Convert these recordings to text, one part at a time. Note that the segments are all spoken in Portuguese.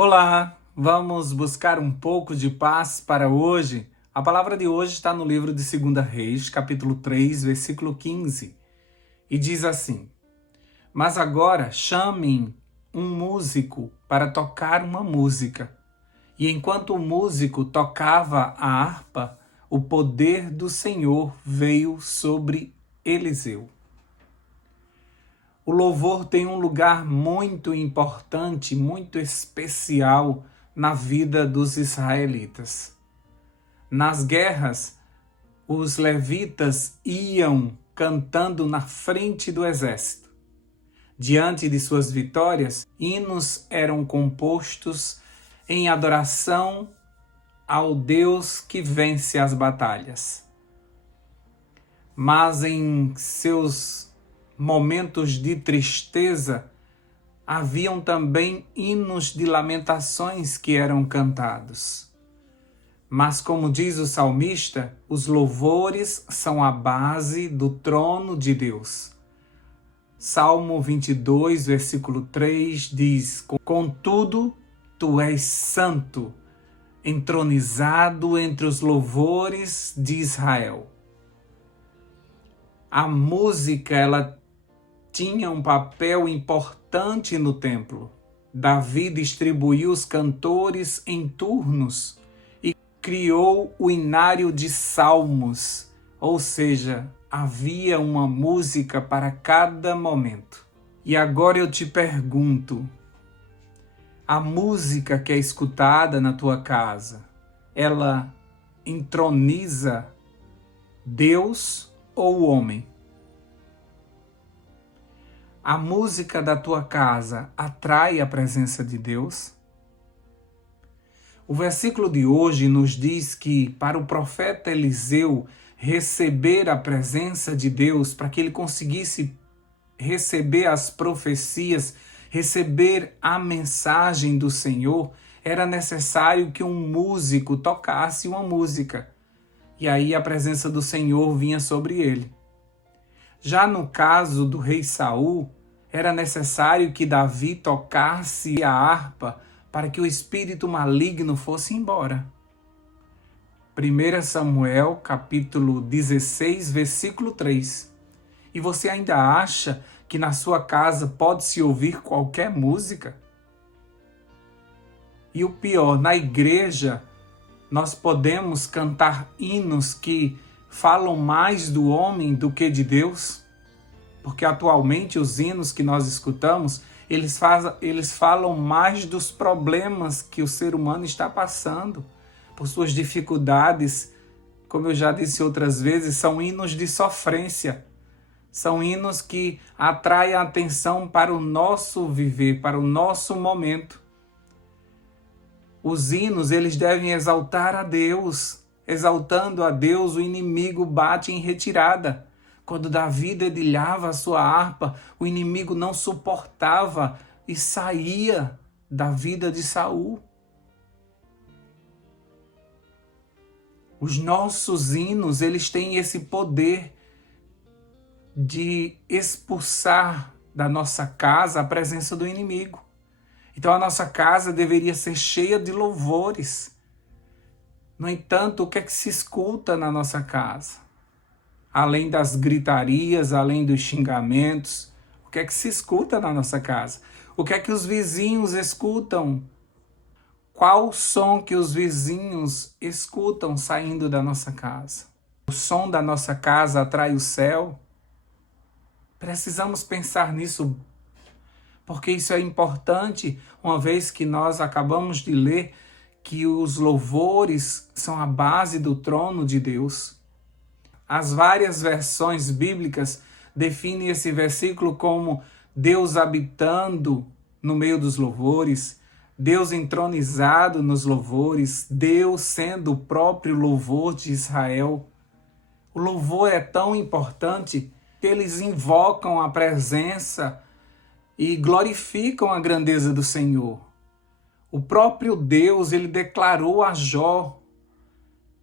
Olá, vamos buscar um pouco de paz para hoje. A palavra de hoje está no livro de 2 Reis, capítulo 3, versículo 15, e diz assim: Mas agora chamem um músico para tocar uma música. E enquanto o músico tocava a harpa, o poder do Senhor veio sobre Eliseu. O louvor tem um lugar muito importante, muito especial na vida dos israelitas. Nas guerras, os levitas iam cantando na frente do exército. Diante de suas vitórias, hinos eram compostos em adoração ao Deus que vence as batalhas. Mas em seus momentos de tristeza, haviam também hinos de lamentações que eram cantados. Mas, como diz o salmista, os louvores são a base do trono de Deus. Salmo 22, versículo 3 diz: Contudo, tu és santo, entronizado entre os louvores de Israel. A música, ela tinha um papel importante no templo. Davi distribuiu os cantores em turnos e criou o inário de salmos, ou seja, havia uma música para cada momento. E agora eu te pergunto, a música que é escutada na tua casa, ela entroniza Deus ou o homem? A música da tua casa atrai a presença de Deus? O versículo de hoje nos diz que para o profeta Eliseu receber a presença de Deus, para que ele conseguisse receber as profecias, receber a mensagem do Senhor, era necessário que um músico tocasse uma música. E aí a presença do Senhor vinha sobre ele. Já no caso do rei Saul, era necessário que Davi tocasse a harpa para que o espírito maligno fosse embora. 1 Samuel, capítulo 16, versículo 3. E você ainda acha que na sua casa pode-se ouvir qualquer música? E o pior, na igreja, nós podemos cantar hinos que falam mais do homem do que de Deus? Porque atualmente os hinos que nós escutamos, eles falam mais dos problemas que o ser humano está passando, por suas dificuldades. Como eu já disse outras vezes, são hinos de sofrência. São hinos que atraem a atenção para o nosso viver, para o nosso momento. Os hinos, eles devem exaltar a Deus. Exaltando a Deus, o inimigo bate em retirada. Quando Davi dedilhava a sua harpa, o inimigo não suportava e saía da vida de Saul. Os nossos hinos, eles têm esse poder de expulsar da nossa casa a presença do inimigo. Então a nossa casa deveria ser cheia de louvores. No entanto, o que é que se escuta na nossa casa? Além das gritarias, além dos xingamentos, o que é que se escuta na nossa casa? O que é que os vizinhos escutam? Qual o som que os vizinhos escutam saindo da nossa casa? O som da nossa casa atrai o céu? Precisamos pensar nisso, porque isso é importante, uma vez que nós acabamos de ler que os louvores são a base do trono de Deus. As várias versões bíblicas definem esse versículo como Deus habitando no meio dos louvores, Deus entronizado nos louvores, Deus sendo o próprio louvor de Israel. O louvor é tão importante que eles invocam a presença e glorificam a grandeza do Senhor. O próprio Deus, ele declarou a Jó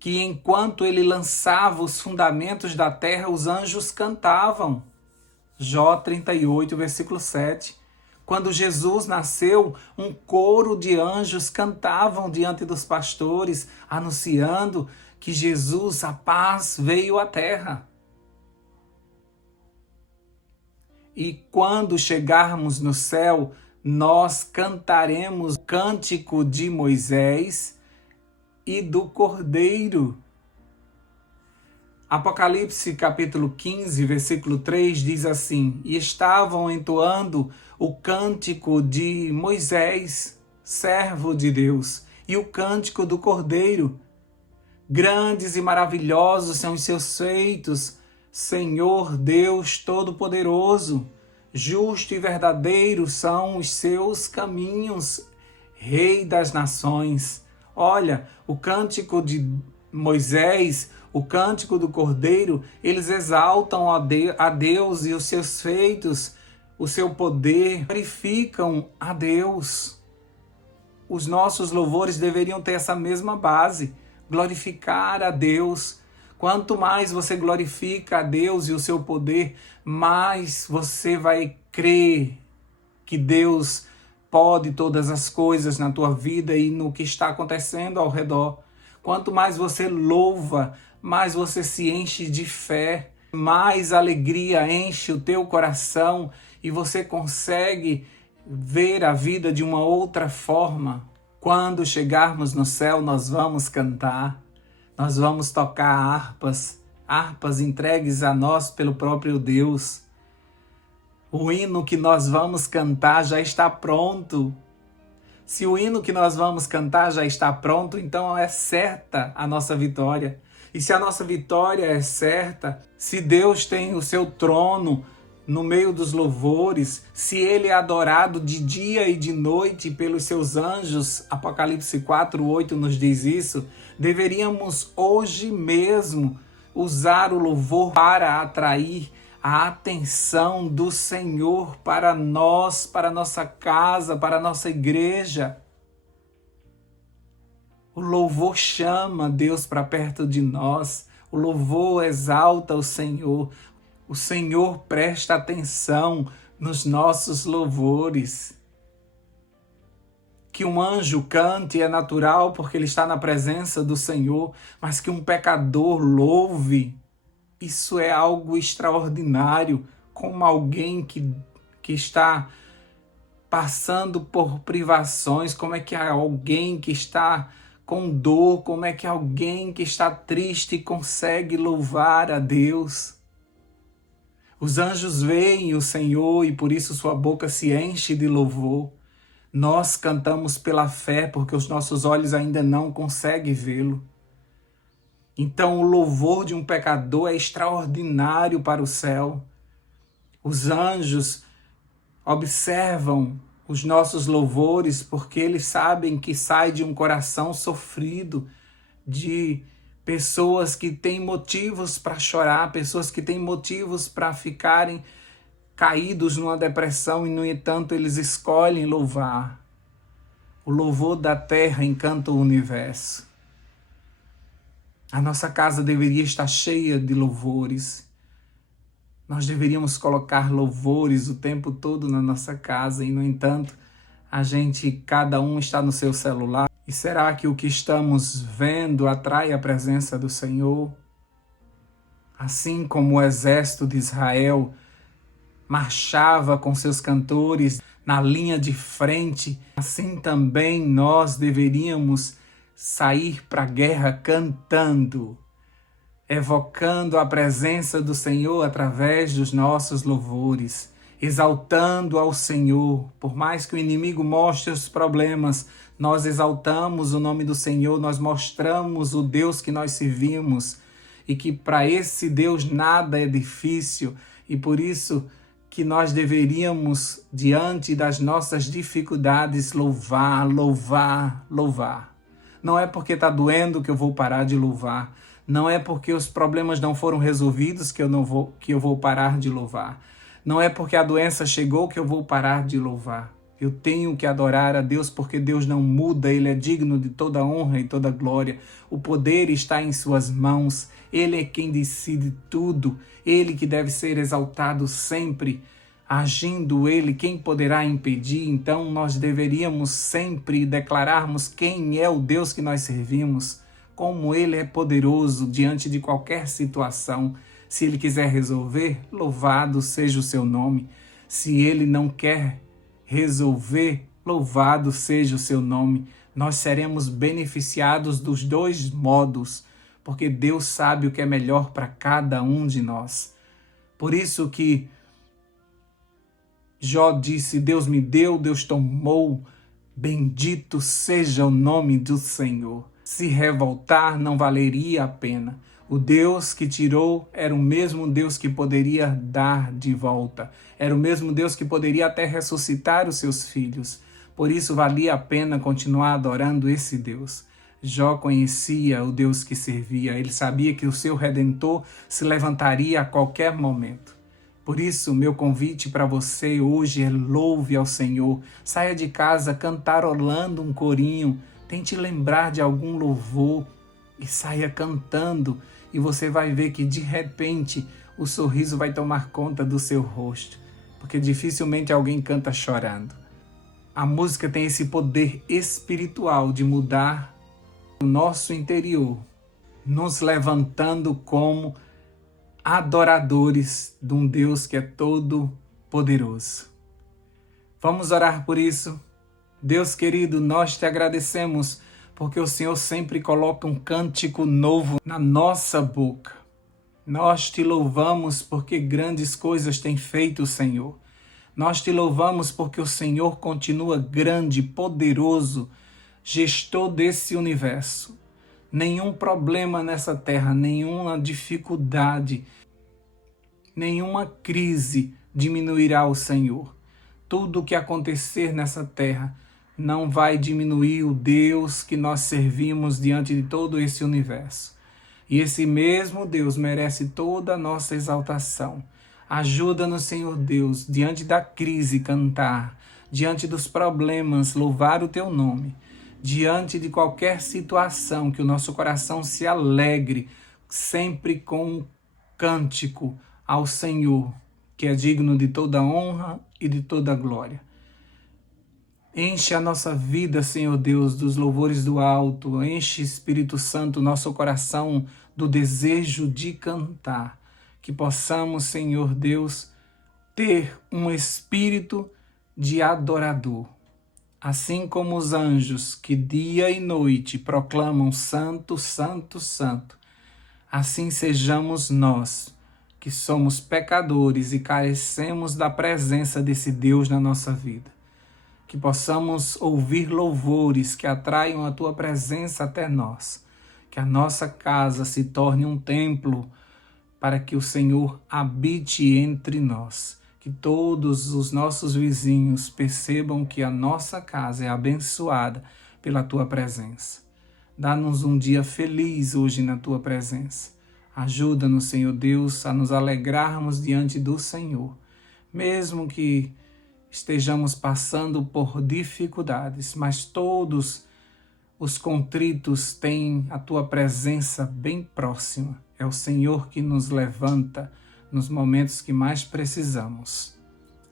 que enquanto ele lançava os fundamentos da terra, os anjos cantavam. Jó 38, versículo 7. Quando Jesus nasceu, um coro de anjos cantavam diante dos pastores, anunciando que Jesus, a paz, veio à terra. E quando chegarmos no céu, nós cantaremos o cântico de Moisés e do Cordeiro. Apocalipse capítulo 15, versículo 3 diz assim: E estavam entoando o cântico de Moisés, servo de Deus, e o cântico do Cordeiro. Grandes e maravilhosos são os seus feitos, Senhor Deus Todo-Poderoso. Justo e verdadeiro são os seus caminhos, Rei das nações. Olha, o cântico de Moisés, o cântico do Cordeiro, eles exaltam a Deus e os seus feitos, o seu poder, glorificam a Deus. Os nossos louvores deveriam ter essa mesma base, glorificar a Deus. Quanto mais você glorifica a Deus e o seu poder, mais você vai crer que Deus pode todas as coisas na tua vida e no que está acontecendo ao redor. Quanto mais você louva, mais você se enche de fé, mais alegria enche o teu coração e você consegue ver a vida de uma outra forma. Quando chegarmos no céu, nós vamos cantar, nós vamos tocar harpas entregues a nós pelo próprio Deus. O hino que nós vamos cantar já está pronto. Se o hino que nós vamos cantar já está pronto, então é certa a nossa vitória. E se a nossa vitória é certa, se Deus tem o seu trono no meio dos louvores, se Ele é adorado de dia e de noite pelos seus anjos, Apocalipse 4:8 nos diz isso, deveríamos hoje mesmo usar o louvor para atrair a atenção do Senhor para nós, para a nossa casa, para a nossa igreja. O louvor chama Deus para perto de nós, o louvor exalta o Senhor presta atenção nos nossos louvores. Que um anjo cante é natural porque ele está na presença do Senhor, mas que um pecador louve, isso é algo extraordinário, como alguém que está passando por privações, como é que alguém que está com dor, como é que alguém que está triste consegue louvar a Deus. Os anjos veem o Senhor e por isso sua boca se enche de louvor. Nós cantamos pela fé porque os nossos olhos ainda não conseguem vê-lo. Então o louvor de um pecador é extraordinário para o céu. Os anjos observam os nossos louvores porque eles sabem que sai de um coração sofrido, de pessoas que têm motivos para chorar, pessoas que têm motivos para ficarem caídos numa depressão e, no entanto, eles escolhem louvar. O louvor da terra encanta o universo. A nossa casa deveria estar cheia de louvores. Nós deveríamos colocar louvores o tempo todo na nossa casa e, no entanto, cada um está no seu celular. E será que o que estamos vendo atrai a presença do Senhor? Assim como o exército de Israel marchava com seus cantores na linha de frente, assim também nós deveríamos sair para a guerra cantando, evocando a presença do Senhor através dos nossos louvores, exaltando ao Senhor. Por mais que o inimigo mostre os problemas, nós exaltamos o nome do Senhor, nós mostramos o Deus que nós servimos e que para esse Deus nada é difícil e por isso que nós deveríamos, diante das nossas dificuldades, louvar, louvar, louvar. Não é porque está doendo que eu vou parar de louvar. Não é porque os problemas não foram resolvidos que eu vou parar de louvar. Não é porque a doença chegou que eu vou parar de louvar. Eu tenho que adorar a Deus porque Deus não muda, Ele é digno de toda honra e toda glória. O poder está em suas mãos, Ele é quem decide tudo, Ele que deve ser exaltado sempre. Agindo Ele, quem poderá impedir? Então nós deveríamos sempre declararmos quem é o Deus que nós servimos, como Ele é poderoso diante de qualquer situação. Se Ele quiser resolver, louvado seja o seu nome. Se Ele não quer resolver, louvado seja o seu nome. Nós seremos beneficiados dos dois modos, porque Deus sabe o que é melhor para cada um de nós. Por isso que Jó disse: Deus me deu, Deus tomou, bendito seja o nome do Senhor. Se revoltar não valeria a pena. O Deus que tirou era o mesmo Deus que poderia dar de volta. Era o mesmo Deus que poderia até ressuscitar os seus filhos. Por isso valia a pena continuar adorando esse Deus. Jó conhecia o Deus que servia. Ele sabia que o seu Redentor se levantaria a qualquer momento. Por isso, meu convite para você hoje é: louve ao Senhor. Saia de casa cantarolando um corinho. Tente lembrar de algum louvor e saia cantando. E você vai ver que de repente o sorriso vai tomar conta do seu rosto. Porque dificilmente alguém canta chorando. A música tem esse poder espiritual de mudar o nosso interior, nos levantando como adoradores de um Deus que é todo poderoso. Vamos orar por isso? Deus querido, nós te agradecemos porque o Senhor sempre coloca um cântico novo na nossa boca. Nós te louvamos porque grandes coisas tem feito o Senhor. Nós te louvamos porque o Senhor continua grande, poderoso, gestor desse universo. Nenhum problema nessa terra, nenhuma dificuldade, nenhuma crise diminuirá o Senhor. Tudo o que acontecer nessa terra não vai diminuir o Deus que nós servimos diante de todo esse universo. E esse mesmo Deus merece toda a nossa exaltação. Ajuda-nos, Senhor Deus, diante da crise cantar, diante dos problemas louvar o teu nome. Diante de qualquer situação, que o nosso coração se alegre, sempre com um cântico ao Senhor, que é digno de toda honra e de toda glória. Enche a nossa vida, Senhor Deus, dos louvores do alto. Enche, Espírito Santo, nosso coração do desejo de cantar. Que possamos, Senhor Deus, ter um espírito de adorador. Assim como os anjos que dia e noite proclamam Santo, Santo, Santo, assim sejamos nós, que somos pecadores e carecemos da presença desse Deus na nossa vida. Que possamos ouvir louvores que atraiam a tua presença até nós. Que a nossa casa se torne um templo para que o Senhor habite entre nós. Que todos os nossos vizinhos percebam que a nossa casa é abençoada pela tua presença. Dá-nos um dia feliz hoje na tua presença. Ajuda-nos, Senhor Deus, a nos alegrarmos diante do Senhor, mesmo que estejamos passando por dificuldades, mas todos os contritos têm a tua presença bem próxima. É o Senhor que nos levanta nos momentos que mais precisamos.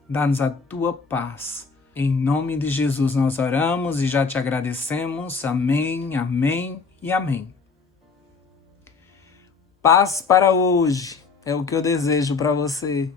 Dá-nos a tua paz. Em nome de Jesus nós oramos e já te agradecemos. Amém, amém e amém. Paz para hoje é o que eu desejo para você.